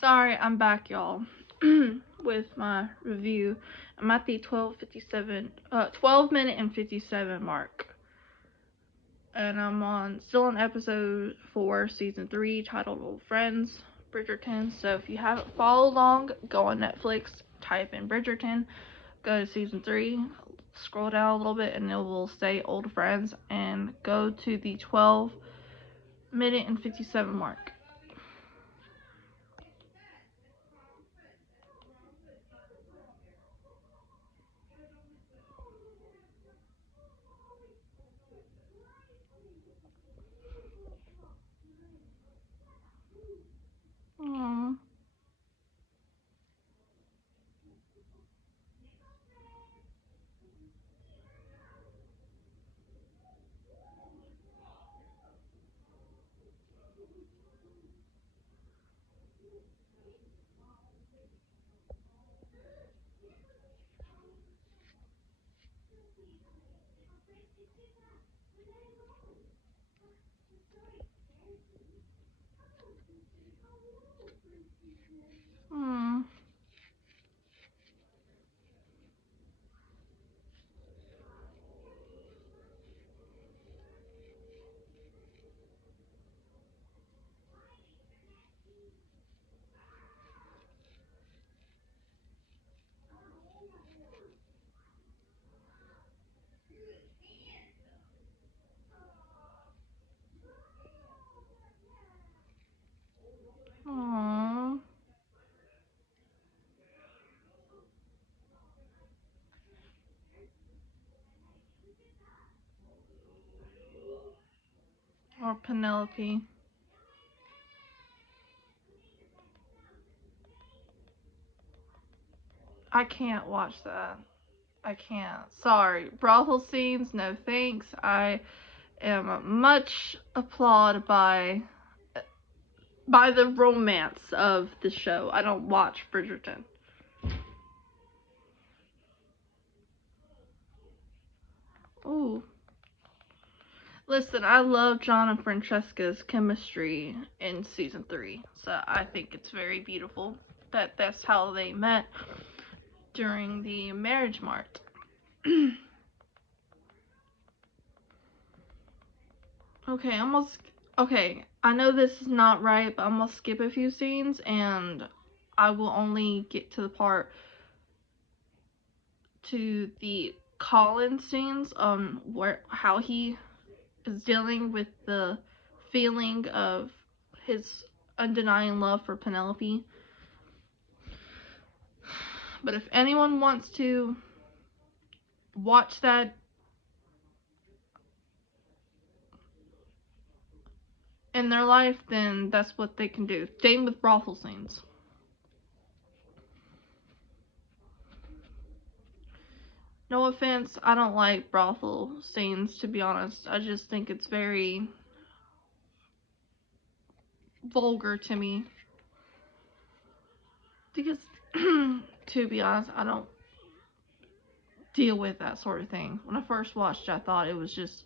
Sorry, I'm back, y'all, with my review. I'm at the 12 minute and 57 mark. And I'm still on episode 4, season 3, titled Old Friends, Bridgerton. So if you haven't followed along, go on Netflix, type in Bridgerton, go to season 3, scroll down a little bit, and it will say Old Friends, and go to the 12 minute and 57 mark. Aww. Aww. Aww. Or Penelope. I can't watch that. I can't. Sorry. Brothel scenes, no thanks. I am much applauded by the romance of the show. I don't watch Bridgerton. Ooh. Listen, I love John and Francesca's chemistry in season 3. So I think it's very beautiful that that's how they met during the marriage mart. Okay, I know this is not right, but I'm gonna skip a few scenes and I will only get to the part to the Colin scenes on how he is dealing with the feeling of his undenying love for Penelope. But if anyone wants to watch that in their life, then that's what they can do. Same with brothel scenes. No offense, I don't like brothel scenes, to be honest. I just think it's very vulgar to me. Because, to be honest, I don't deal with that sort of thing. When I first watched it, I thought it was just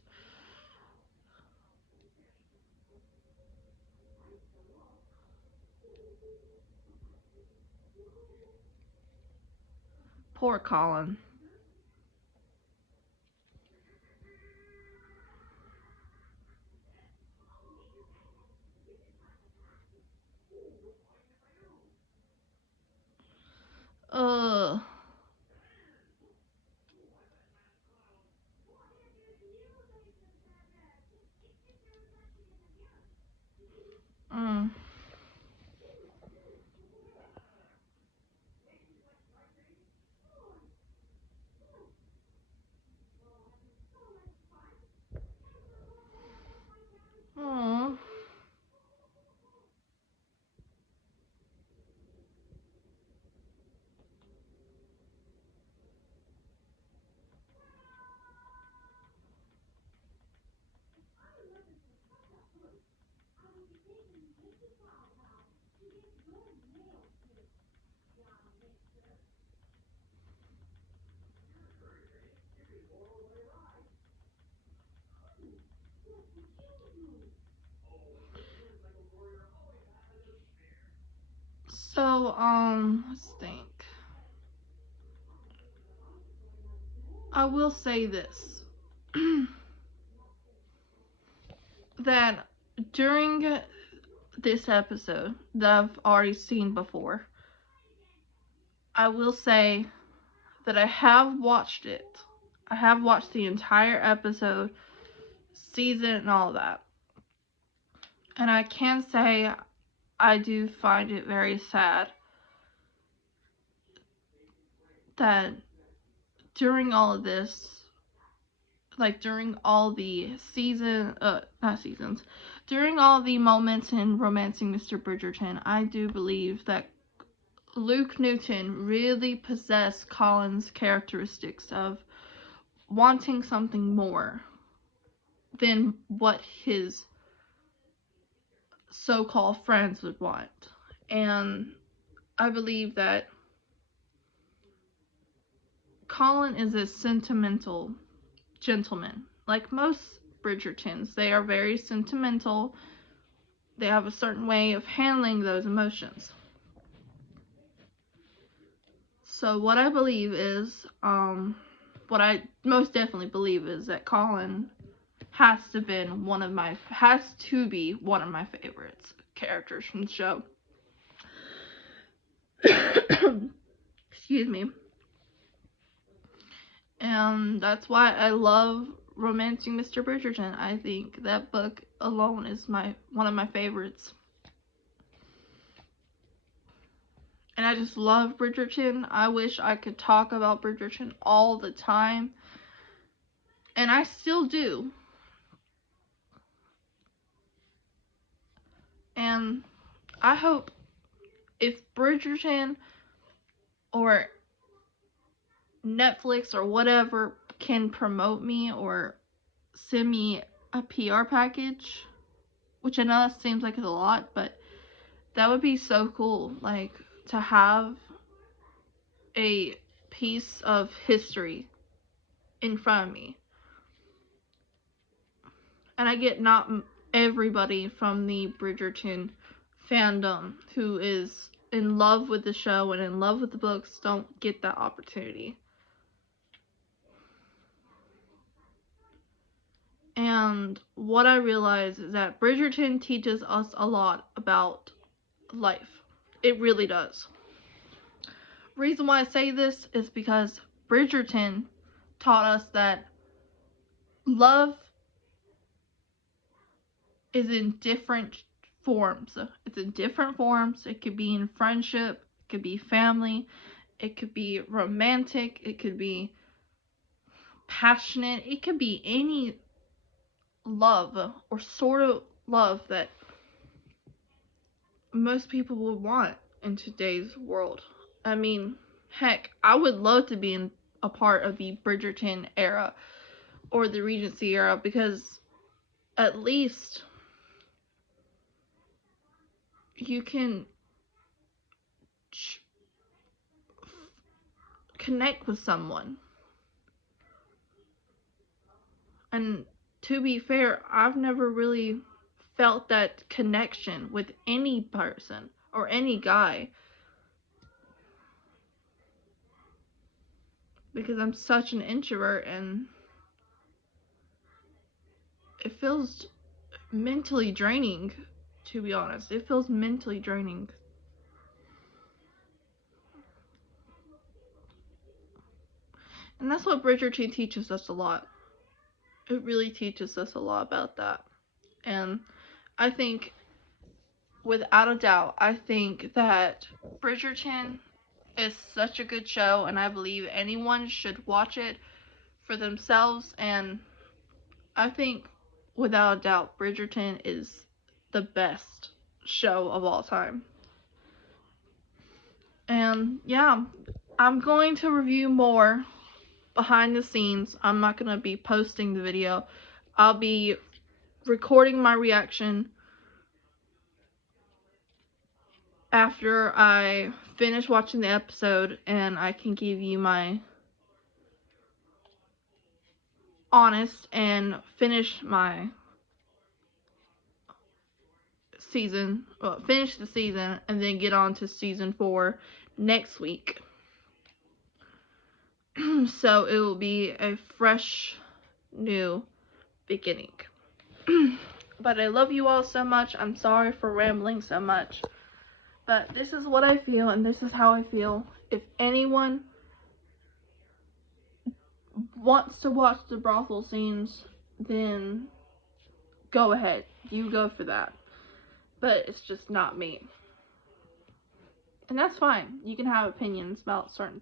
poor Colin. Ugh. Mm. So, let's think. I will say this. That during this episode that I've already seen before, I will say that I have watched it. I have watched the entire episode, season, and all that. And I can say I do find it very sad that during all of this, like during all the not seasons, during all the moments in Romancing Mr. Bridgerton, I do believe that Luke Newton really possessed Colin's characteristics of wanting something more than what his so-called friends would want. And I believe that Colin is a sentimental gentleman. Like most Bridgertons, they are very sentimental. They have a certain way of handling those emotions. So what I believe is, what I most definitely believe is that Colin has to be one of my favorites characters from the show. Excuse me. And that's why I love Romancing Mr. Bridgerton. I think that book alone is one of my favorites. And I just love Bridgerton. I wish I could talk about Bridgerton all the time. And I still do. And I hope if Bridgerton or Netflix or whatever can promote me or send me a PR package, which I know that seems like it's a lot, but that would be so cool, like, to have a piece of history in front of me. And I get not everybody from the Bridgerton fandom who is in love with the show and in love with the books don't get that opportunity. And what I realize is that Bridgerton teaches us a lot about life. It really does. Reason why I say this is because Bridgerton taught us that love is in different forms. It's in different forms. It could be in friendship, it could be family, it could be romantic, it could be passionate, it could be any love or sort of love that most people would want in today's world. I mean, heck, I would love to be a part of the Bridgerton era or the Regency era, because at least you can connect with someone. And to be fair, I've never really felt that connection with any person or any guy, because I'm such an introvert and it feels mentally draining, to be honest. It feels mentally draining. And that's what Bridgerton teaches us a lot. It really teaches us a lot about that. And I think, without a doubt, I think that Bridgerton is such a good show, and I believe anyone should watch it for themselves. And I think, without a doubt, Bridgerton is the best show of all time. And yeah, I'm going to review more behind the scenes. I'm not going to be posting the video. I'll be recording my reaction after I finish watching the episode, and I can give you my honest and finish my season, well, finish the season, and then get on to season 4 next week. So it will be a fresh, new beginning. But I love you all so much. I'm sorry for rambling so much. But this is what I feel, and this is how I feel. If anyone wants to watch the brothel scenes, then go ahead. You go for that. But it's just not me. And that's fine. You can have opinions about certain